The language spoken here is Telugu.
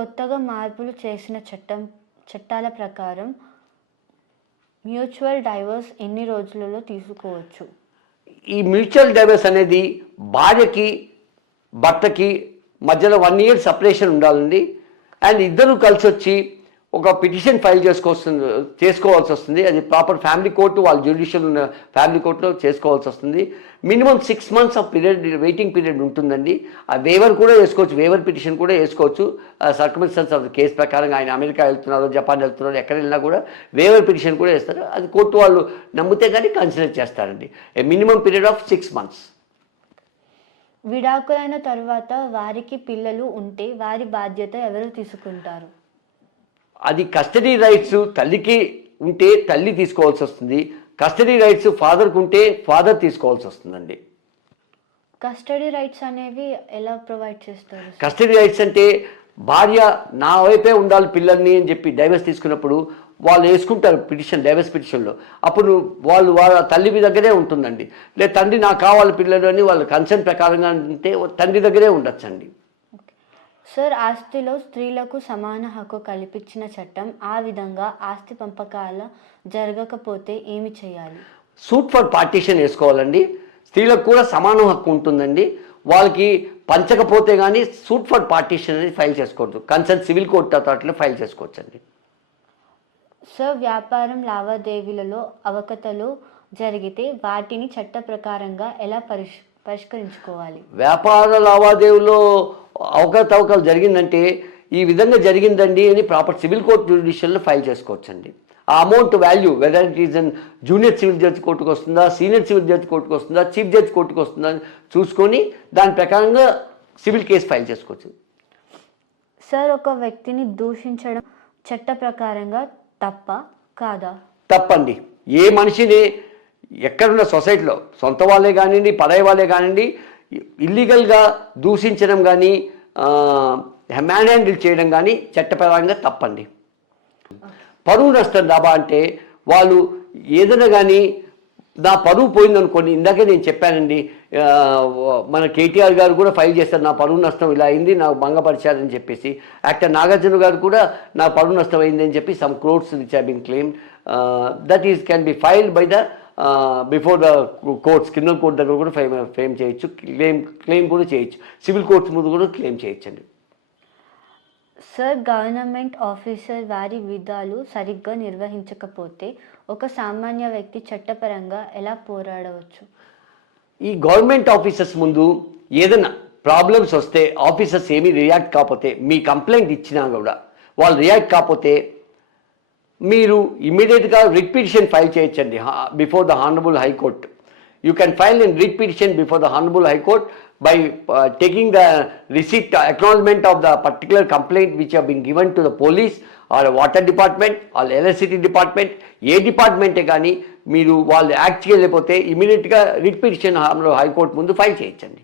కొత్తగా మార్పులు చేసిన చట్టాల ప్రకారం మ్యూచువల్ డైవర్స్ ఎన్ని రోజులలో తీసుకోవచ్చు? ఈ మ్యూచువల్ డైవర్స్ అనేది భార్యకి భర్తకి మధ్యలో 1 year సపరేషన్ ఉండాలండి. అండ్ ఇద్దరు కలిసి వచ్చి ఒక పిటిషన్ ఫైల్ చేసుకోవాల్సి వస్తుంది. అది ప్రాపర్ ఫ్యామిలీ కోర్టు, వాళ్ళ జ్యుడిషియల్ ఫ్యామిలీ కోర్టులో చేసుకోవాల్సి వస్తుంది. Minimum 6 months of period, waiting period ఉంటుందండి. ఆ వేవర్ కూడా వేసుకోవచ్చు, వేవర్ పిటిషన్ కూడా వేసుకోవచ్చు. సర్కమ్స్టెన్స్ ఆఫ్ కేసు ప్రకారం ఆయన అమెరికా వెళ్తున్నారు, జపాన్ వెళ్తున్నారు, ఎక్కడ వెళ్ళినా కూడా వేవర్ పిటిషన్ కూడా వేస్తారు. అది కోర్టు వాళ్ళు నమ్మితే కానీ కన్సిడర్ చేస్తారండి. ఏ మినిమం పీరియడ్ ఆఫ్ 6 months. విడాకులైన తర్వాత వారికి పిల్లలు ఉంటే వారి బాధ్యత ఎవరు తీసుకుంటారు? అది కస్టడీ రైట్స్ తల్లికి ఉంటే తల్లి తీసుకోవాల్సి వస్తుంది. కస్టడీ రైట్స్ ఫాదర్కి ఉంటే ఫాదర్ తీసుకోవాల్సి వస్తుందండి. కస్టడీ రైట్స్ అనేవి ఎలా ప్రొవైడ్ చేస్తారు? కస్టడీ రైట్స్ అంటే భార్య నా వైపే ఉండాలి పిల్లల్ని అని చెప్పి డైవర్స్ తీసుకున్నప్పుడు వాళ్ళు వేసుకుంటారు పిటిషన్, డైవర్స్ పిటిషన్లో. అప్పుడు వాళ్ళ తల్లి దగ్గరే ఉంటుందండి. లేదా తండ్రి నాకు కావాలి పిల్లలు అని వాళ్ళ కన్సెంట్ ప్రకారంగా ఉంటే తండ్రి దగ్గరే ఉండొచ్చండి. సార్, ఆస్తిలో స్త్రీలకు సమాన హక్కు కల్పించిన చట్టం ఆ విధంగా ఆస్తి పంపకాల జరగకపోతే ఏమి చేయాలి? సూట్ ఫర్ పార్టీషన్ వేసుకోవాలండి. స్త్రీలకు కూడా సమాన హక్కు ఉంటుందండి. వాళ్ళకి పంచకపోతే కానీ సూట్ ఫర్ పార్టీషన్ అనేది ఫైల్ చేసుకోవద్దు. కన్సర్న్ సివిల్ కోర్టు అథారిటీలో ఫైల్ చేసుకోవచ్చండి. సార్, వ్యాపారం లావాదేవీలలో అవకతలు జరిగితే వాటిని చట్ట ప్రకారంగా ఎలా పరిష్కరించుకోవాలి? వ్యాపార లావాదేవీలో అవకతవకలు జరిగిందంటే ఈ విధంగా జరిగిందండి అని ప్రాపర్ సివిల్ కోర్ట్ జ్యుడిషియల్లో ఫైల్ చేసుకోవచ్చండి. ఆ amount value whether it is an junior civil judge కోర్టుకు వస్తుందా, సీనియర్ సివిల్ జడ్జి కోర్టుకు వస్తుందా, చీఫ్ జడ్జి కోర్టుకు వస్తుందా అని చూసుకొని దాని ప్రకారంగా సివిల్ కేసు ఫైల్ చేసుకోవచ్చు. సార్, ఒక వ్యక్తిని దూషించడం చట్ట ప్రకారంగా తప్ప కాదా? తప్పండి. ఏ మనిషిని ఎక్కడున్న సొసైటీలో సొంత వాళ్ళే కానివ్వండి, పరాయి వాళ్ళే కానివ్వండి, ఇల్లీగల్గా దూషించడం కానీ మ్యాన్ హ్యాండిల్ చేయడం కానీ చట్టపరంగా తప్పండి. పరువు నష్టం దాబా అంటే వాళ్ళు ఏదైనా కానీ నా పరువు పోయిందనుకోండి, ఇందాకే నేను చెప్పానండి, మన కేటీఆర్ గారు కూడా ఫైల్ చేస్తారు, నా పరువు నష్టం ఇలా అయింది, నాకు భంగపరిచారని చెప్పేసి. యాక్టర్ నాగార్జున గారు కూడా నా పరువు నష్టం అయింది అని చెప్పి some crores which have been claimed that is can be filed by the before the courts. Criminal court దగ్గర కూడా ఫ్రేమ్ చేయొచ్చు, క్లెయిమ్ కూడా చేయొచ్చు, సివిల్ కోర్ట్స్ ముందు కూడా క్లెయిమ్ చేయొచ్చండి. సార్, గవర్నమెంట్ ఆఫీసర్ వారి విధాలు సరిగ్గా నిర్వహించకపోతే ఒక సామాన్య వ్యక్తి చట్టపరంగా ఎలా పోరాడవచ్చు? ఈ గవర్నమెంట్ ఆఫీసర్స్ ముందు ఏదైనా ప్రాబ్లమ్స్ వస్తే ఆఫీసర్స్ ఏమీ రియాక్ట్ కాకపోతే, మీ కంప్లైంట్ ఇచ్చినా కూడా వాళ్ళు రియాక్ట్ కాకపోతే మీరు ఇమీడియట్గా రిట్ పిటిషన్ ఫైల్ చేయొచ్చండి before the honourable high court. You can file in writ petition before the honourable high court by taking the receipt acknowledgement of the particular complaint which have been given to the police or water department or electricity department. ఏ డిపార్ట్మెంటే కానీ మీరు వాళ్ళు యాక్ట్ చేయలేకపోతే ఇమీడియట్గా రిట్ పిటిషన్ హైకోర్టు ముందు ఫైల్ చేయొచ్చండి.